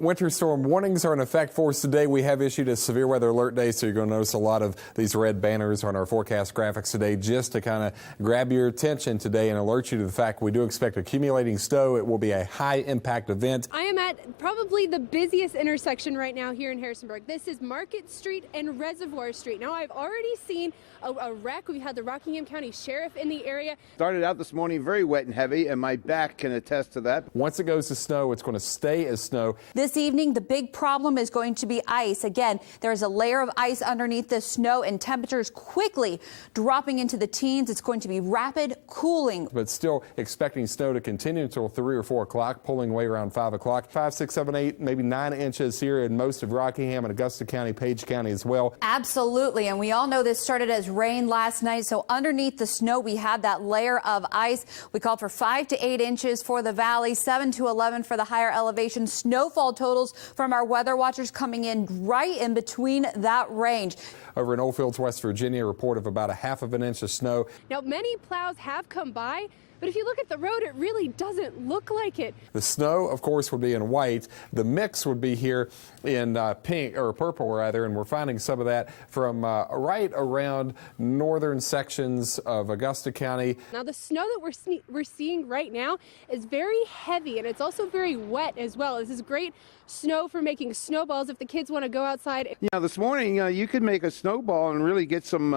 Winter storm warnings are in effect for us today. We have issued a severe weather alert day, so you're going to notice a lot of these red banners on our forecast graphics today just to kind of grab your attention today and alert you to the fact we do expect accumulating snow. It will be a high impact event. I am at probably the busiest intersection right now here in Harrisonburg. This is Market Street and Reservoir Street. Now, I've already seen a wreck. We've had the Rockingham County Sheriff in the area. Started out this morning very wet and heavy, and my back can attest to that. Once it goes to snow, it's going to stay as snow. This evening, the big problem is going to be ice. Again, there's a layer of ice underneath the snow and temperatures quickly dropping into the teens. It's going to be rapid cooling. But still expecting snow to continue until 3 or 4 o'clock, pulling away around 5 o'clock. 5, 6, 7, 8, maybe 9 inches here in most of Rockingham and Augusta County, Page County as well. Absolutely. And we all know this started as rain last night. So underneath the snow, we had that layer of ice. We called for 5 to 8 inches for the valley, 7 to 11 for the higher elevation. Snowfall totals from our weather watchers coming in right in between that range. Over in Oldfields, West Virginia, a report of about 1/2 inch of snow. Now, many plows have come by, but if you look at the road, it really doesn't look like it. The snow, of course, would be in white. The mix would be here in pink, or purple rather, and we're finding some of that from right around northern sections of Augusta County. Now, the snow that we're seeing right now is very heavy, and it's also very wet as well. This is great snow for making snowballs if the kids want to go outside. Yeah, this morning you could make a snowball and really get some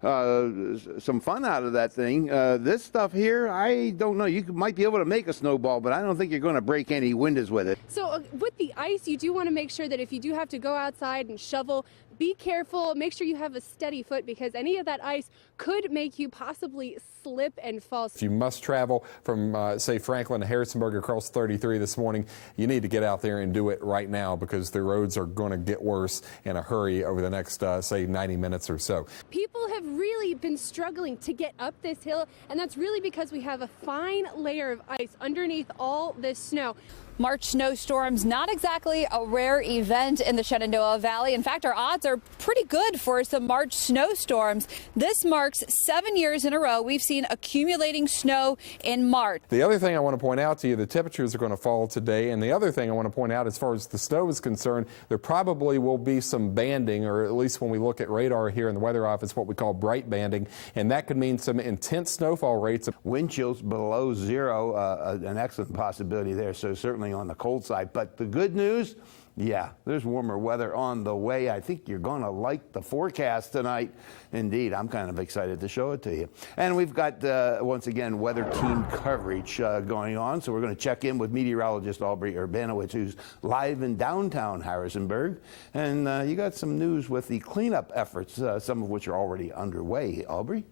fun out of that thing. This stuff here, I don't know. You might be able to make a snowball, but I don't think you're going to break any windows with it. So with the ice, you do want to make sure that if you do have to go outside and shovel, be careful. Make sure you have a steady foot because any of that ice could make you possibly slip and fall. If you must travel from, say, Franklin to Harrisonburg across 33 this morning, you need to get out there and do it right now because the roads are going to get worse in a hurry over the next, say, 90 minutes or so. People have really been struggling to get up this hill, and that's really because we have a fine layer of ice underneath all this snow. March snowstorms, not exactly a rare event in the Shenandoah Valley. In fact, our odds are pretty good for some March snowstorms. This marks 7 years in a row we've seen accumulating snow in March. The other thing I want to point out to you, the temperatures are going to fall today. And the other thing I want to point out as far as the snow is concerned, there probably will be some banding, or at least when we look at radar here in the weather office, what we call bright banding. And that could mean some intense snowfall rates. Wind chills below zero, an excellent possibility there. So certainly on the cold side. But the good news, yeah, there's warmer weather on the way. I think you're going to like the forecast tonight. Indeed, I'm kind of excited to show it to you. And we've got, once again, weather team coverage going on. So we're going to check in with meteorologist Aubrey Urbanowicz, who's live in downtown Harrisonburg. And you got some news with the cleanup efforts, some of which are already underway. Aubrey?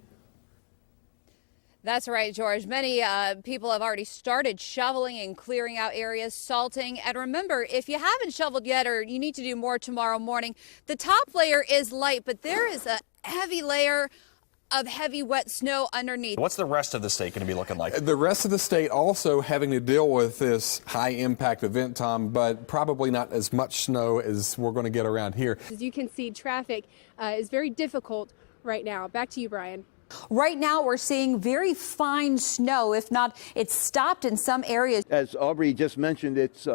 That's right, George. Many people have already started shoveling and clearing out areas, salting. And remember, if you haven't shoveled yet or you need to do more tomorrow morning, the top layer is light, but there is a heavy layer of heavy wet snow underneath. What's the rest of the state going to be looking like? The rest of the state also having to deal with this high impact event, Tom, but probably not as much snow as we're going to get around here. As you can see, traffic is very difficult right now. Back to you, Brian. Right now, we're seeing very fine snow. If not, it's stopped in some areas. As Aubrey just mentioned, it's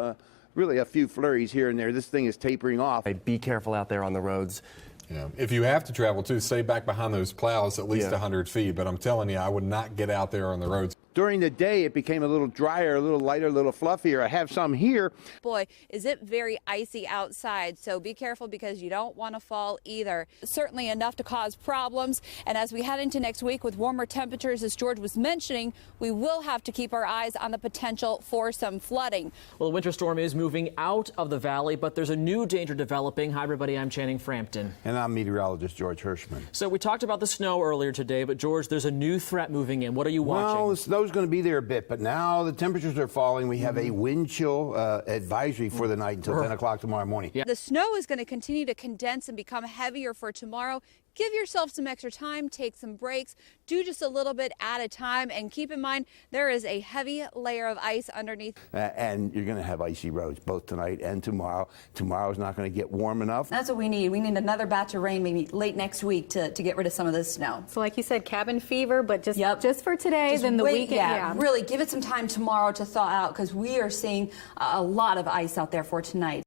really a few flurries here and there. This thing is tapering off. Be careful out there on the roads. Yeah. If you have to travel, too, stay back behind those plows at least 100 feet. But I'm telling you, I would not get out there on the roads. During the day, it became a little drier, a little lighter, a little fluffier. I have some here. Boy, is it very icy outside, so be careful because you don't want to fall either. Certainly enough to cause problems, and as we head into next week with warmer temperatures, as George was mentioning, we will have to keep our eyes on the potential for some flooding. Well, the winter storm is moving out of the valley, but there's a new danger developing. Hi, everybody. I'm Channing Frampton. And I'm meteorologist George Hirschmann. So we talked about the snow earlier today, but George, there's a new threat moving in. What are you watching? Well, the snow's going to be there a bit, but now the temperatures are falling. We have a wind chill advisory for the night until 10 o'clock tomorrow morning. The snow is going to continue to condense and become heavier for tomorrow. give yourself some extra time, take some breaks, do just a little bit at a time, and keep in mind there is a heavy layer of ice underneath. And you're going to have icy roads both tonight and tomorrow. Tomorrow's not going to get warm enough. That's what we need. We need another batch of rain maybe late next week to get rid of some of this snow. So like you said, cabin fever, but just for today, Just then the wait, weekend. yeah, really give it some time tomorrow to thaw out because we are seeing a lot of ice out there for tonight.